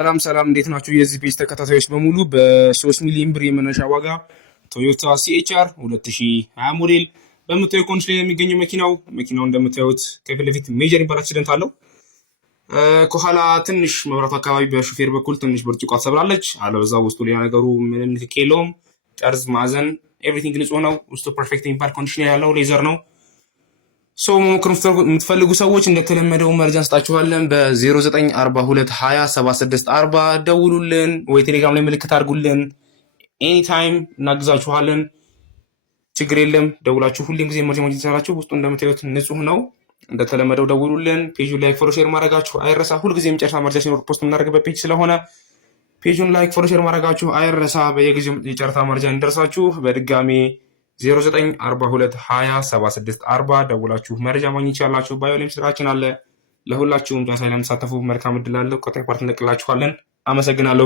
ሰላም እንዴት ናችሁ? የዚህ ፔጅ ተከታታዮች በሙሉ በ3 ሚሊዮን ብር የመነሻ ዋጋ ቶዮታ ሲኤችአር 2020 ሞዴል በምታዩት ኮንዲሽን ላይ የሚገኘው መኪናው እንደምታዩት ከፊት ለፊት ሜጀር ኢምፓክት አክሲደንት አለው። ከኋላ ትንሽ መብራቱ አካባቢ በሹፌር በኩል ትንሽ ብርጭቆ ተሰብራለች። አለበዛ ውስጡ ሌላ ነገሩ ምንም ንክኪ የለውም። ጠርዝ ማዕዘን ኤቭሪቲንግ ንጹህ ነው። ውስጡ ፐርፌክት ኢምፓክት ኮንዲሽን ያለው ሌዘር ነው። ሰው መሞክር የምትፈልጉ ሰዎች እንደተለመደው መረጃ እንስጣችኋለን። በ0942207640 ደውሉልን ወይ ቴሌግራም ላይ ምልክት አድርጉልን። ኤኒታይም እናግዛችኋለን። ችግር የለም። ደውላችሁ ሁሌም ጊዜ መረጃ ትሰራችሁ። ውስጡ እንደምታዩት ንጹህ ነው። እንደተለመደው ደውሉልን። ፔጁን ላይክ፣ ፎሎ፣ ሼር ማድረጋችሁ አይረሳ። ሁልጊዜ የመጨረሻ መረጃ ሲኖር ፖስት የምናደርግበት ፔጅ ስለሆነ ፔጁን ላይክ፣ ፎሎ፣ ሼር ማድረጋችሁ አይረሳ። በየጊዜው የጨረታ መረጃ እንደርሳችሁ። በድጋሜ 0942207640 ደውላችሁ መረጃ ማግኘት ይችላላችሁ። ባዮ ላይም ስልካችን አለ። ለሁላችሁም ጃንሳይ ለምትሳተፉ መልካም እድል አለ። ኮንታክት ፓርት እንለቅላችኋለን። አመሰግናለሁ።